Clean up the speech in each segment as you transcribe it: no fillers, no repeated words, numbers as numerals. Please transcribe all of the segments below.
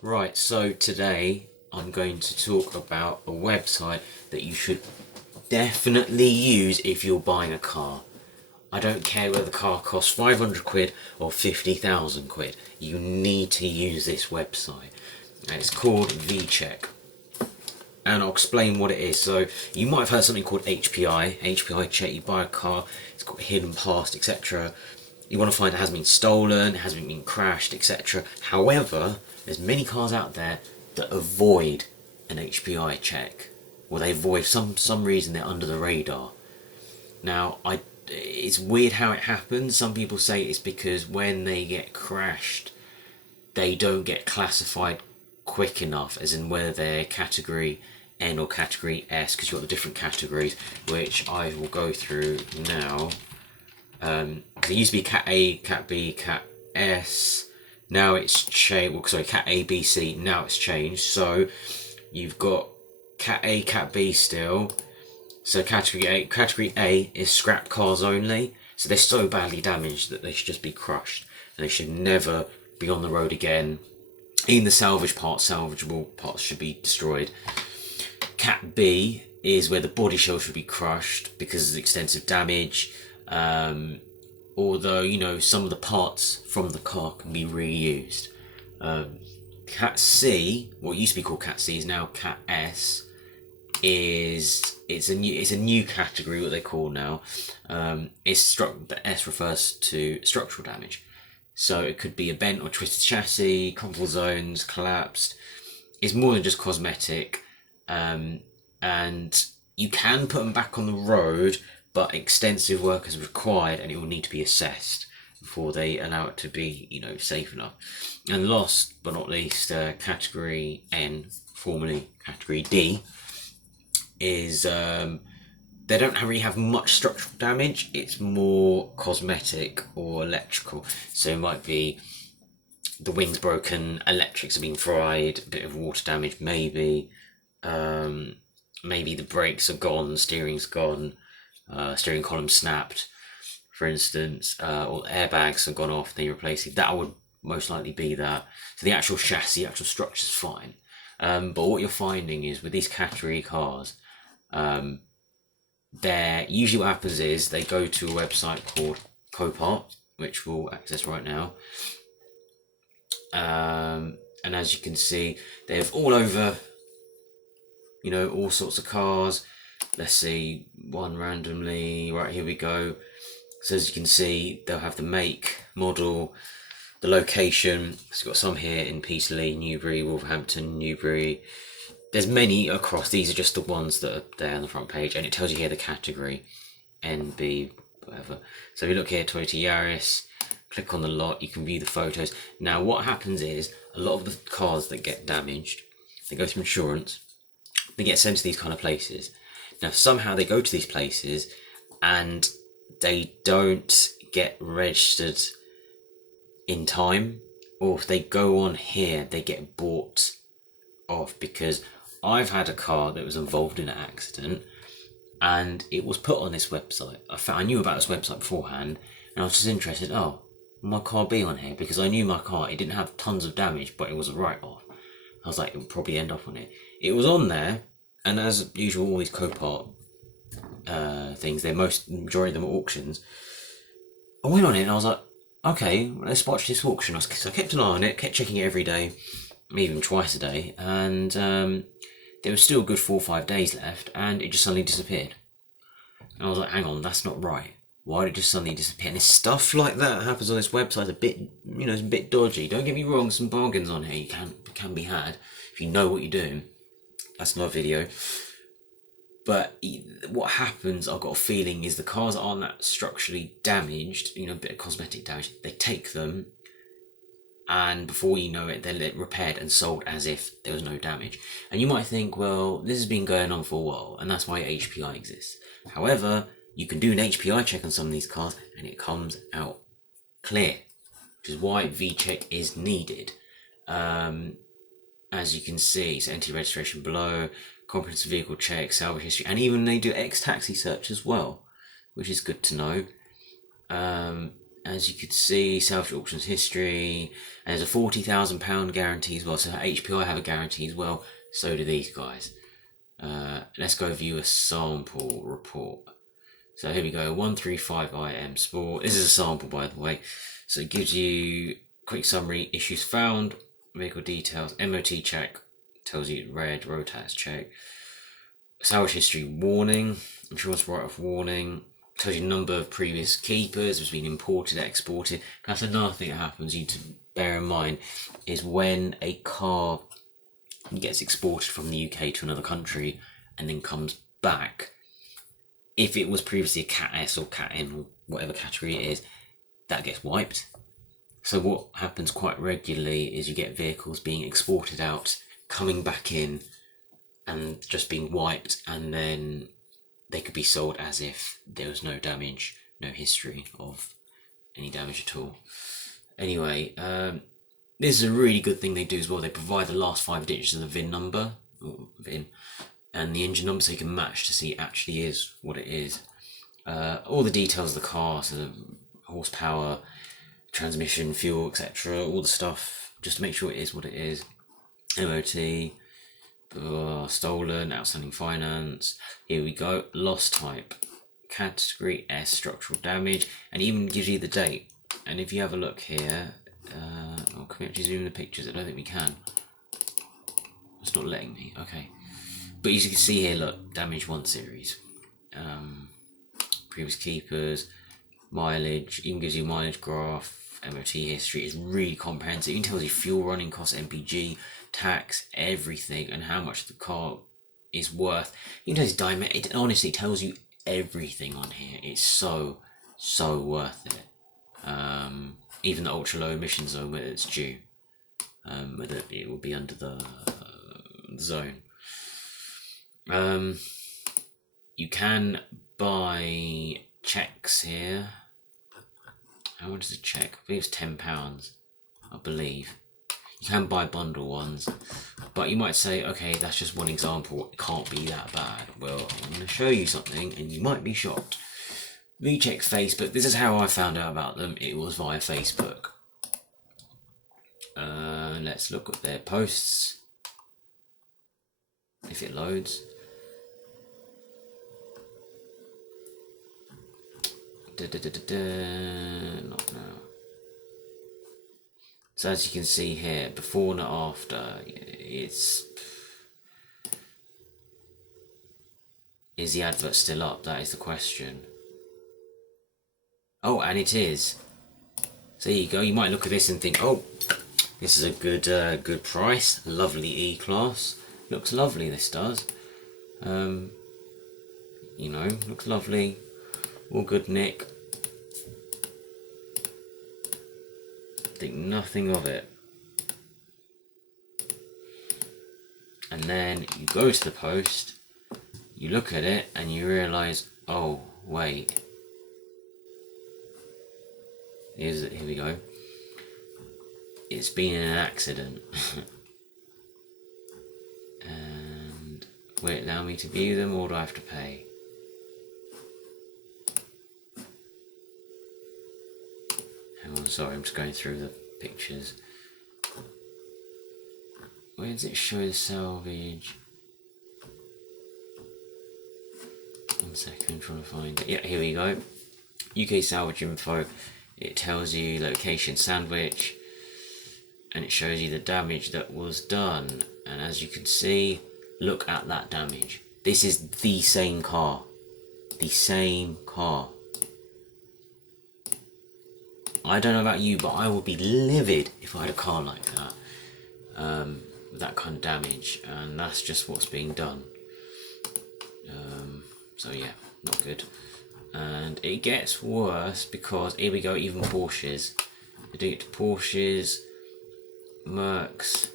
Right, so today I'm going to talk about a website that you should definitely use if you're buying a car. I don't care whether the car costs 500 quid or 50,000 quid. You need to use this website. And it's called VCheck. And I'll explain what it is. So you might have heard something called HPI. HPI check, you buy a car, it's got hidden past, etc. You want to find it hasn't been stolen, it hasn't been crashed, etc. However, there's many cars out there that avoid an HPI check, or they avoid some reason they're under the radar. Now, it's weird how it happens. Some people say it's because when they get crashed, they don't get classified quick enough, as in whether they're category N or category S, because you've got the different categories, which I will go through now. It used to be Cat A, Cat B, Cat S. Now it's changed. Well, sorry, Cat A, B, C. Now it's changed. So you've got Cat A, Cat B still. So category A is scrap cars only. So they're so badly damaged that they should just be crushed, and they should never be on the road again. Even the salvageable parts should be destroyed. Cat B is where the body shell should be crushed because of extensive damage. Although, some of the parts from the car can be reused. Cat C, what used to be called Cat C, is now Cat S. It's a new category, what they call now. The S refers to structural damage. So it could be a bent or twisted chassis, crumpled zones, collapsed. It's more than just cosmetic. And you can put them back on the road, but extensive work is required, and it will need to be assessed before they allow it to be, safe enough. And last but not least, category N, formerly category D, is they don't really have much structural damage. It's more cosmetic or electrical. So it might be the wings broken, electrics have been fried, a bit of water damage maybe. Maybe the brakes are gone, steering's gone, steering column snapped, for instance, or airbags have gone off, they replace it. That would most likely be that. So the actual chassis, actual structure's fine. But what you're finding is with these category cars, usually what happens is they go to a website called CoPart, which we'll access right now. And as you can see, they have all over, all sorts of cars. Let's see one randomly. Right, here we go. So as you can see, they'll have the make, model, the location. So you've got some here in Peterlee, Newbury, Wolverhampton, Newbury. There's many across. These are just the ones that are there on the front page, and it tells you here the category, NB, whatever. So if you look here, Toyota Yaris, click on the lot, you can view the photos. Now what happens is, a lot of the cars that get damaged, they go through insurance, they get sent to these kind of places. Now somehow they go to these places and they don't get registered in time, or if they go on here, they get bought off. Because I've had a car that was involved in an accident, and it was put on this website. I knew about this website beforehand, and I was just interested. Oh, will my car be on here? Because I knew my car, it didn't have tons of damage, but it was a write-off. I was like, it would probably end up on it. It was on there, and as usual, all these CoPart things, majority of them are auctions. I went on it and I was like, okay, let's watch this auction. So I kept an eye on it, kept checking it every day, maybe even twice a day, and there was still a good 4 or 5 days left, and it just suddenly disappeared. And I was like, hang on, that's not right. Why did it just suddenly disappear? And it's stuff like that happens on this website. It's a bit dodgy. Don't get me wrong, some bargains on here can be had if you know what you're doing. That's another video. But what happens, I've got a feeling, is the cars aren't that structurally damaged, a bit of cosmetic damage. They take them, and before you know it, they're repaired and sold as if there was no damage. And you might think, well, this has been going on for a while, and that's why HPI exists. However, you can do an HPI check on some of these cars, and it comes out clear, which is why VCheck is needed. As you can see, so entity registration below, comprehensive vehicle check, salvage history, and even they do ex-taxi search as well, which is good to know. And as you could see, Salvage Auctions history, and there's a £40,000 guarantee as well. So HPI have a guarantee as well, so do these guys. Let's go view a sample report. So here we go, 135 IM Sport. This is a sample, by the way. So it gives you quick summary, issues found, vehicle details, MOT check, tells you red, road tax check, salvage history warning, insurance write-off warning, tells you number of previous keepers, has been imported, exported. That's another thing that happens you need to bear in mind, is when a car gets exported from the UK to another country and then comes back, if it was previously a Cat S or Cat N or whatever category it is, that gets wiped. So what happens quite regularly is you get vehicles being exported out, coming back in, and just being wiped, and then they could be sold as if there was no damage, no history of any damage at all. Anyway, this is a really good thing they do as well. They provide the last 5 digits of the VIN number, or VIN, and the engine number, so you can match to see it actually is what it is. All the details of the car, so the horsepower, transmission, fuel, etc., all the stuff, just to make sure it is what it is. MOT, stolen, outstanding finance. Here we go, loss type, category S, structural damage, and even gives you the date. And if you have a look here, can we actually zoom in the pictures? I don't think we can. It's not letting me. Okay, but as you can see here, look, damage 1 series, previous keepers, mileage, even gives you mileage graph, MOT history. Is really comprehensive. It even tells you fuel, running costs, MPG, tax, everything, and how much the car is worth. Even though it's diamond, it honestly tells you everything on here. It's so worth it. Even the ultra low emission zone where it's due, whether it will be under the zone. You can buy checks here. How much is a check? I believe it's £10, I believe. You can buy bundle ones, but you might say, okay, that's just one example, it can't be that bad. Well, I'm going to show you something and you might be shocked. We checked Facebook. This is how I found out about them. It was via Facebook. Let's look at their posts, if it loads. Not now. So as you can see here, before and after, is the advert still up? That is the question. Oh, and it is. So there you go. You might look at this and think, oh, this is a good price. Lovely E-Class. Looks lovely, this does. You know, looks lovely. All good nick. Think nothing of it. And then you go to the post, you look at it, and you realise, oh, wait. Here we go. It's been in an accident. And will it allow me to view them, or do I have to pay? Hang on, sorry, I'm just going through the pictures. Where does it show the salvage? 1 second, I'm trying to find it. Yeah, here we go. UK salvage info. It tells you location, Sandwich, and it shows you the damage that was done. And as you can see, look at that damage. This is the same car. The same car. I don't know about you, but I would be livid if I had a car like that. With that kind of damage. And that's just what's being done. So yeah, not good. And it gets worse because here we go, even Porsches. They do it to Porsches, Mercs.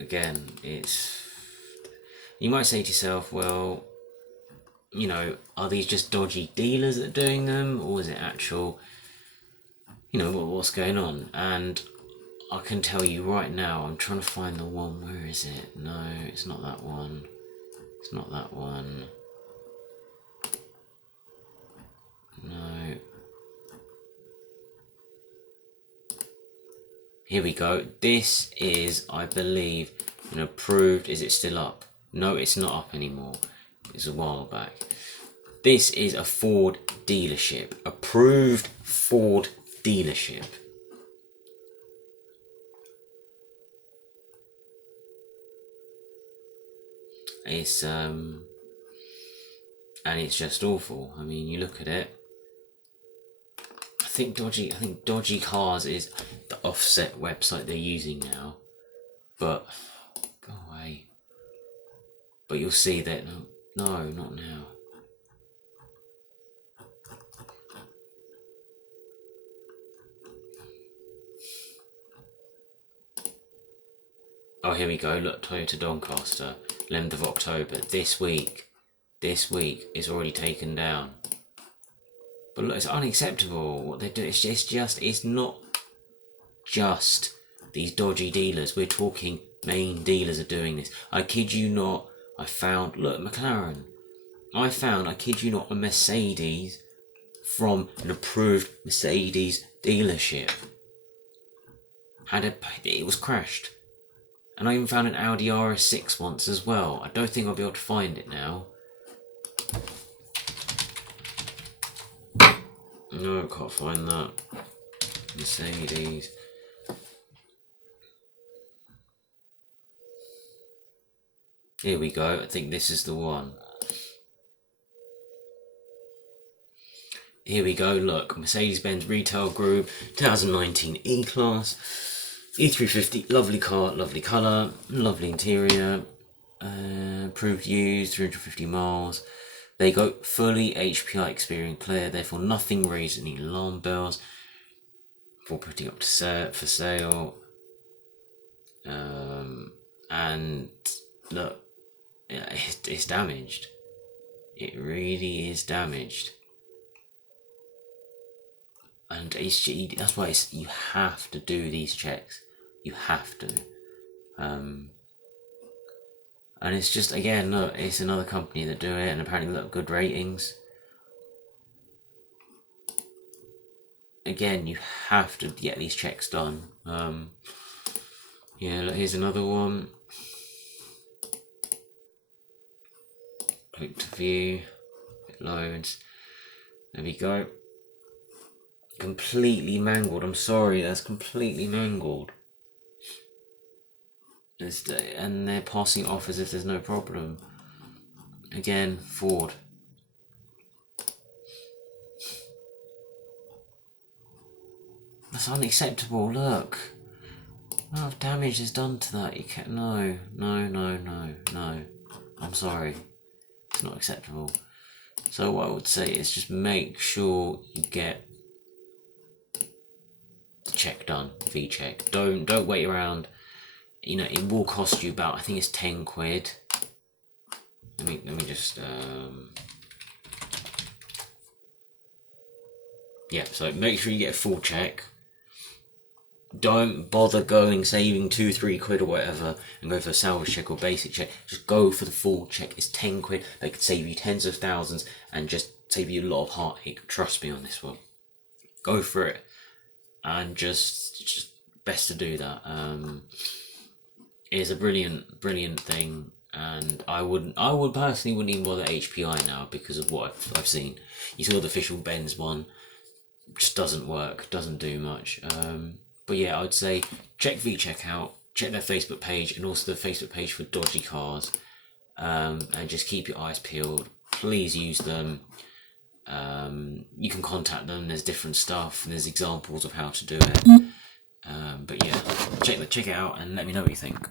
Again, it's, you might say to yourself, well, you know, are these just dodgy dealers that are doing them, or is it actual, you know, what's going on? And I can tell you right now, I'm trying to find the one, where is it? No, it's not that one. It's not that one. No. here we go. This is, I believe, an approved. Is it still up? No, it's not up anymore. It's a while back. This is a Ford dealership. Approved Ford dealership. It's and it's just awful. I mean, you look at it. I think Dodgy Cars is the offset website they're using now. But go away. But you'll see that no, not now. Oh, here we go. Look, Toyota Doncaster, 11th of October. This week is already taken down. But look, it's unacceptable what they do. It's not just these dodgy dealers. We're talking main dealers are doing this. I kid you not. I found, look, McLaren. I kid you not, a Mercedes from an approved Mercedes dealership. It was crashed. And I even found an Audi RS6 once as well. I don't think I'll be able to find it now. No, I can't find that. Mercedes. Here we go. I think this is the one. Here we go. Look, Mercedes-Benz Retail Group, 2019 E-Class. E350, lovely car, lovely colour, lovely interior, approved used, 350 miles. They go fully HPI experience clear, therefore nothing raised any alarm bells. For putting up for sale. And look, it's damaged. It really is damaged. And that's why you have to do these checks. You have to. And it's just, again, look, it's another company that do it, and apparently look, good ratings. Again, you have to get these checks done. Yeah, look, here's another one. Click to view. It loads. There we go. Completely mangled. I'm sorry, that's completely mangled. And they're passing it off as if there's no problem. Again, Ford. That's unacceptable. Look, a lot of damage is done to that. You can't. No. I'm sorry. It's not acceptable. So what I would say is just make sure you get the check done. V-check. Don't wait around. You know, it will cost you about, I think it's 10 quid. Let me just yeah, so make sure you get a full check. Don't bother saving 2-3 quid or whatever and go for a salvage check or basic check. Just go for the full check. It's 10 quid. They could save you tens of thousands and just save you a lot of heartache. Trust me on this one. Go for it. And just best to do that. It's a brilliant thing, and I personally wouldn't even bother HPI now because of what I've seen. You saw the official Benz one, just doesn't work, doesn't do much. But yeah, I would say check V-check out, check their Facebook page, and also the Facebook page for Dodgy Cars, and just keep your eyes peeled. Please use them. You can contact them. There's different stuff, and there's examples of how to do it. But yeah, check it out and let me know what you think.